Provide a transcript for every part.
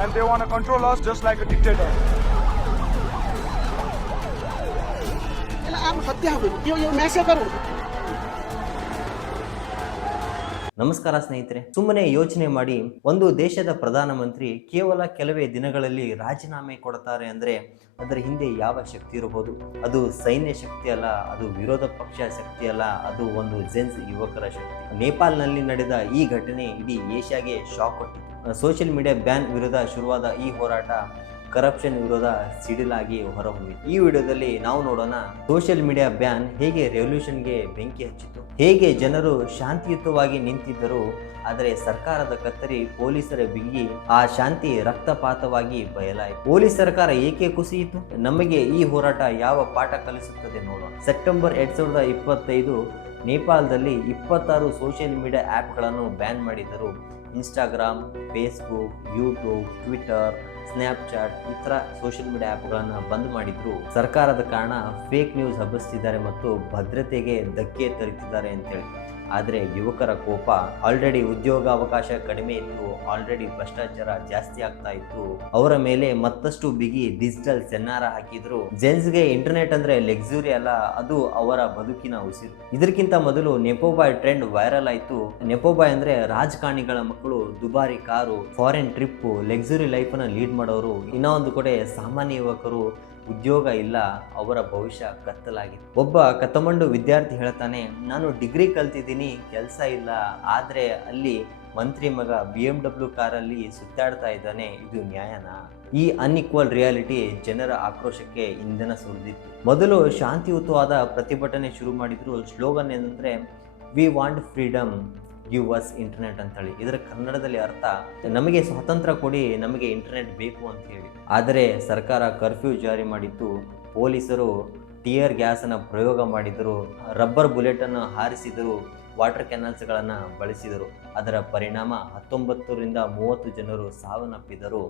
And they want to control us just like a dictator. याला ನಮಸ್ಕಾರ ಸ್ನೇಹಿತರೆ. ಸುಮ್ಮನೆ ಯೋಚನೆ ಮಾಡಿ, ಒಂದು ದೇಶದ ಪ್ರಧಾನಮಂತ್ರಿ ಕೇವಲ ಕೆಲವೇ ದಿನಗಳಲ್ಲಿ ರಾಜೀನಾಮೆ ಕೊಡ್ತಾರೆ ಅಂದ್ರೆ ಅದರ ಹಿಂದೆ ಯಾವ ಶಕ್ತಿ ಇರಬಹುದು ಅದು ಸೈನ್ಯ ಶಕ್ತಿ ಅಲ್ಲ, ಅದು ವಿರೋಧ ಪಕ್ಷ ಶಕ್ತಿ ಅಲ್ಲ, ಅದು ಒಂದು ಜೆನ್ಸ್ ಯುವಕರ ಶಕ್ತಿ. ನೇಪಾಲ್ನಲ್ಲಿ ನಡೆದ ಈ ಘಟನೆ ಇಡೀ ಏಷ್ಯಾಗೆ ಶಾಕ್ ಕೊಟ್ಟಿತ್ತು. ಸೋಷಿಯಲ್ ಮೀಡಿಯಾ ಬ್ಯಾನ್ ವಿರುದ್ಧ ಶುರುವಾದ ಈ ಹೋರಾಟ ಕರಪ್ಷನ್ ವಿರೋಧ ಸಿಡಿಲಾಗಿ ಹೊರಹೊಮ್ಮಿತು ಈ ವಿಡಿಯೋದಲ್ಲಿ ನಾವು ನೋಡೋಣ ಸೋಷಿಯಲ್ ಮೀಡಿಯಾ ಬ್ಯಾನ್ ಹೇಗೆ ರೆವಲ್ಯೂಷನ್ಗೆ ಬೆಂಕಿ ಹಚ್ಚಿತು ಹೇಗೆ ಜನರು ಶಾಂತಿಯುತವಾಗಿ ನಿಂತಿದ್ದರು, ಆದರೆ ಸರ್ಕಾರದ ಕತ್ತರಿ ಪೊಲೀಸರ ಬಿಗಿ, ಆ ಶಾಂತಿ ರಕ್ತಪಾತವಾಗಿ ಬಯಲಾಯಿತು. ಪೊಲೀಸ್ ಸರ್ಕಾರ ಏಕೆ ಕುಸಿಯಿತು? ನಮಗೆ ಈ ಹೋರಾಟ ಯಾವ ಪಾಠ ಕಲಿಸುತ್ತದೆ ನೋಡೋಣ. ಸೆಪ್ಟೆಂಬರ್ ಎರಡ್ ಸಾವಿರದ ಇಪ್ಪತ್ತೈದು ನೇಪಾಳದಲ್ಲಿ ಇಪ್ಪತ್ತಾರು ಸೋಷಿಯಲ್ ಮೀಡಿಯಾ ಆ್ಯಪ್ಗಳನ್ನು ಬ್ಯಾನ್ ಮಾಡಿದರು Instagram Facebook YouTube Twitter Snapchat ಇತರ ಸೋಷಿಯಲ್ ಮೀಡಿಯಾ ಆ್ಯಪ್ಗಳನ್ನು ಬಂದ್ ಮಾಡಿದ್ರು. ಸರ್ಕಾರದ ಕಾರಣ ಫೇಕ್ ನ್ಯೂಸ್ ಹಬ್ಬಿಸ್ತಿದ್ದಾರೆ ಮತ್ತು ಭದ್ರತೆಗೆ ಧಕ್ಕೆ ತರುತ್ತಿದ್ದಾರೆ ಅಂತೇಳಿ. ಆದರೆ ಯುವಕರ ಕೋಪ ಆಲ್ರೆಡಿ ಉದ್ಯೋಗಾವಕಾಶ ಕಡಿಮೆ ಇತ್ತು ಆಲ್ರೆಡಿ ಭ್ರಷ್ಟಾಚಾರ ಜಾಸ್ತಿ ಆಗ್ತಾ ಇತ್ತು. ಅವರ ಮೇಲೆ ಮತ್ತಷ್ಟು ಬಿಗಿ ಡಿಜಿಟಲ್ ಸೆನ್ನಾರ ಹಾಕಿದ್ರು. ಜೆನ್ಸ್ಗೆ ಇಂಟರ್ನೆಟ್ ಅಂದ್ರೆ ಲಕ್ಸುರಿ ಅಲ್ಲ, ಅದು ಅವರ ಬದುಕಿನ ಉಸಿರು. ಇದಕ್ಕಿಂತ ಮೊದಲು ನೆಪೋಬಾಯ್ ಟ್ರೆಂಡ್ ವೈರಲ್ ಆಯ್ತು. ನೆಪೋಬಾಯ್ ಅಂದ್ರೆ ರಾಜಕಾರಣಿಗಳ ಮಕ್ಕಳು, ದುಬಾರಿ car foreign trip luxury life ಅನ್ನ ಲೀಡ್ ಮಾಡೋರು. ಇನ್ನೊಂದು ಕಡೆ ಸಾಮಾನ್ಯ ಯುವಕರು ಉದ್ಯೋಗ ಇಲ್ಲ, ಅವರ ಭವಿಷ್ಯ ಕತ್ತಲಾಗಿದೆ. ಒಬ್ಬ ಕತಮಂಡು ವಿದ್ಯಾರ್ಥಿ ಹೇಳ್ತಾನೆ, ನಾನು ಡಿಗ್ರಿ ಕಲ್ತಿದ್ದೀನಿ, ಕೆಲಸ ಇಲ್ಲ, ಆದರೆ ಅಲ್ಲಿ ಮಂತ್ರಿ ಮಗ ಬಿ ಎಂ ಡಬ್ಲ್ಯೂ ಕಾರಲ್ಲಿ ಸುತ್ತಾಡ್ತಾ ಇದ್ದಾನೆ, ಇದು ನ್ಯಾಯನಾ? ಈ ಅನ್ಇಕ್ವಲ್ ರಿಯಾಲಿಟಿ ಜನರ ಆಕ್ರೋಶಕ್ಕೆ ಇಂಧನ ಸುರಿದಿತ್ತು. ಮೊದಲು ಶಾಂತಿಯುತವಾದ ಪ್ರತಿಭಟನೆ ಶುರು ಮಾಡಿದ್ರು, ಸ್ಲೋಗನ್ ಏನಂದ್ರೆ we want freedom give us internet ಅಂತ ಹೇಳಿ ಇದರ ಕನ್ನಡದಲ್ಲಿ ಅರ್ಥ, ನಮಗೆ ಸ್ವಾತಂತ್ರ್ಯ ಕೊಡಿ, ನಮಗೆ ಇಂಟರ್ನೆಟ್ ಬೇಕು ಅಂತ ಹೇಳಿ ಆದರೆ ಸರ್ಕಾರ ಕರ್ಫ್ಯೂ ಜಾರಿ ಮಾಡಿತ್ತು ಪೊಲೀಸರು ಟಿಯರ್ ಗ್ಯಾಸನ್ನು ಪ್ರಯೋಗ ಮಾಡಿದರು, ರಬ್ಬರ್ ಬುಲೆಟನ್ನು ಹಾರಿಸಿದರು, ವಾಟರ್ ಕ್ಯಾನಲ್ಸ್ಗಳನ್ನು ಬಳಸಿದರು. ಅದರ ಪರಿಣಾಮ ಹತ್ತೊಂಬತ್ತರಿಂದ ಮೂವತ್ತು ಜನರು ಸಾವನ್ನಪ್ಪಿದರು.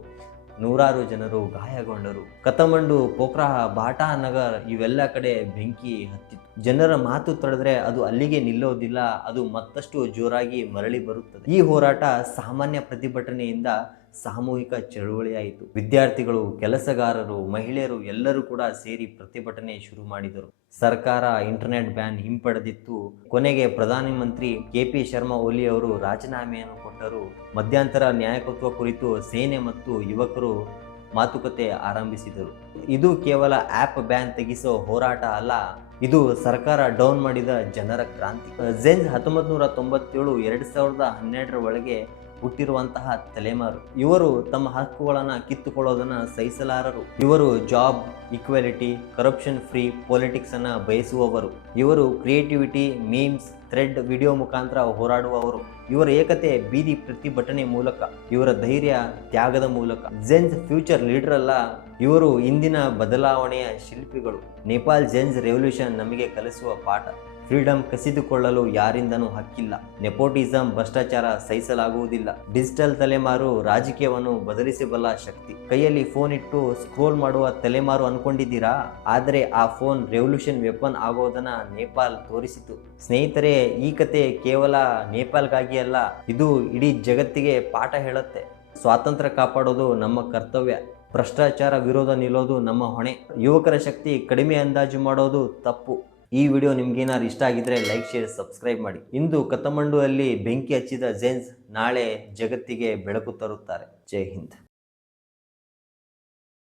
ನೂರಾರು ಜನರು ಗಾಯಗೊಂಡರು. ಕತಮಂಡು ಪೋಖ್ರಾ ಬಾಟಾ ನಗರ್ ಇವೆಲ್ಲ ಕಡೆ ಬೆಂಕಿ ಹತ್ತಿತ್ತು. ಜನರ ಮಾತು ತಡೆದ್ರೆ ಅದು ಅಲ್ಲಿಗೆ ನಿಲ್ಲೋದಿಲ್ಲ, ಅದು ಮತ್ತಷ್ಟು ಜೋರಾಗಿ ಮರಳಿ ಬರುತ್ತದೆ. ಈ ಹೋರಾಟ ಸಾಮಾನ್ಯ ಪ್ರತಿಭಟನೆಯಿಂದ ಸಾಮೂಹಿಕ ಚಳುವಳಿಯಾಯಿತು ವಿದ್ಯಾರ್ಥಿಗಳು, ಕೆಲಸಗಾರರು, ಮಹಿಳೆಯರು ಎಲ್ಲರೂ ಕೂಡ ಸೇರಿ ಪ್ರತಿಭಟನೆ ಶುರು ಮಾಡಿದರು. ಸರ್ಕಾರ ಇಂಟರ್ನೆಟ್ ಬ್ಯಾನ್ ಹಿಂಪಡೆದಿತ್ತು. ಕೊನೆಗೆ ಪ್ರಧಾನಮಂತ್ರಿ ಕೆ ಪಿ ಶರ್ಮಾ ಓಲಿ ಅವರು ರಾಜೀನಾಮೆಯನ್ನು ಕೊಟ್ಟರು. ಮಧ್ಯಂತರ ನ್ಯಾಯಕತ್ವ ಕುರಿತು ಸೇನೆ ಮತ್ತು ಯುವಕರು ಮಾತುಕತೆ ಆರಂಭಿಸಿದರು. ಇದು ಕೇವಲ ಆ್ಯಪ್ ಬ್ಯಾನ್ ತೆಗೆಸೋ ಹೋರಾಟ ಅಲ್ಲ, ಇದು ಸರ್ಕಾರ ಡೌನ್ ಮಾಡಿದ ಜನರ ಕ್ರಾಂತಿ. ಜೆನ್ಸ್ ಹತ್ತೊಂಬತ್ತು ನೂರ ತೊಂಬತ್ತೇಳು, ಎರಡು ಸಾವಿರದ ಹನ್ನೆರಡರ ಒಳಗೆ ಹುಟ್ಟಿರುವಂತಹ ತಲೆಮಾರು. ಇವರು ತಮ್ಮ ಹಕ್ಕುಗಳನ್ನು ಕಿತ್ತುಕೊಳ್ಳೋದನ್ನು ಸಹಿಸಲಾರರು. ಇವರು job, equality corruption free politics ಅನ್ನ ಬಯಸುವವರು. ಇವರು ಕ್ರಿಯೇಟಿವಿಟಿ ಮೀಮ್ಸ್ ಥ್ರೆಡ್ ವಿಡಿಯೋ ಮುಖಾಂತರ ಹೋರಾಡುವವರು. ಇವರ ಏಕತೆ, ಬೀದಿ ಪ್ರತಿಭಟನೆ ಮೂಲಕ. ಇವರ ಧೈರ್ಯ, ತ್ಯಾಗದ ಮೂಲಕ. ಜೆನ್ಸ್ ಫ್ಯೂಚರ್ ಲೀಡರ್ ಅಲ್ಲ, ಇವರು ಇಂದಿನ ಬದಲಾವಣೆಯ ಶಿಲ್ಪಿಗಳು. ನೇಪಾಲ್ ಜೆನ್ಸ್ ರೆವಲ್ಯೂಷನ್ ನಮಗೆ ಕಲಿಸುವ ಪಾಠ. ಫ್ರೀಡಮ್ ಕಸಿದುಕೊಳ್ಳಲು ಯಾರಿಂದನೂ ಹಕ್ಕಿಲ್ಲ. ನೆಪೋಟಿಸಂ ಭ್ರಷ್ಟಾಚಾರ ಸಹಿಸಲಾಗುವುದಿಲ್ಲ. ಡಿಜಿಟಲ್ ತಲೆಮಾರು ರಾಜಕೀಯವನ್ನು ಬದಲಿಸಬಲ್ಲ ಶಕ್ತಿ. ಕೈಯಲ್ಲಿ ಫೋನ್ ಇಟ್ಟು ಸ್ಕ್ರೋಲ್ ಮಾಡುವ ತಲೆಮಾರು ಅನ್ಕೊಂಡಿದ್ದೀರಾ? ಆದರೆ ಆ ಫೋನ್ ರೆವಲ್ಯೂಷನ್ ವೆಪನ್ ಆಗೋದನ್ನ ನೇಪಾಲ್ ತೋರಿಸಿತು. ಸ್ನೇಹಿತರೆ, ಈ ಕತೆ ಕೇವಲ ನೇಪಾಲ್ಗಾಗಿ ಅಲ್ಲ, ಇದು ಇಡೀ ಜಗತ್ತಿಗೆ ಪಾಠ ಹೇಳುತ್ತೆ. ಸ್ವಾತಂತ್ರ್ಯ ಕಾಪಾಡೋದು ನಮ್ಮ ಕರ್ತವ್ಯ. ಭ್ರಷ್ಟಾಚಾರ ವಿರೋಧ ನಿಲ್ಲೋದು ನಮ್ಮ ಹೊಣೆ. ಯುವಕರ ಶಕ್ತಿ ಕಡಿಮೆ ಅಂದಾಜು ಮಾಡೋದು ತಪ್ಪು. ಈ ವಿಡಿಯೋ ನಿಮ್ಗೇನಾದ್ರು ಇಷ್ಟ ಆಗಿದ್ರೆ ಲೈಕ್ ಶೇರ್ ಸಬ್ಸ್ಕ್ರೈಬ್ ಮಾಡಿ. ಇಂದು ಕಥಮಂಡುವಲ್ಲಿ ಬೆಂಕಿ ಹಚ್ಚಿದ ಜೇನ್ಸ್ ನಾಳೆ ಜಗತ್ತಿಗೆ ಬೆಳಕು ತರುತ್ತಾರೆ. ಜೈ ಹಿಂದ್.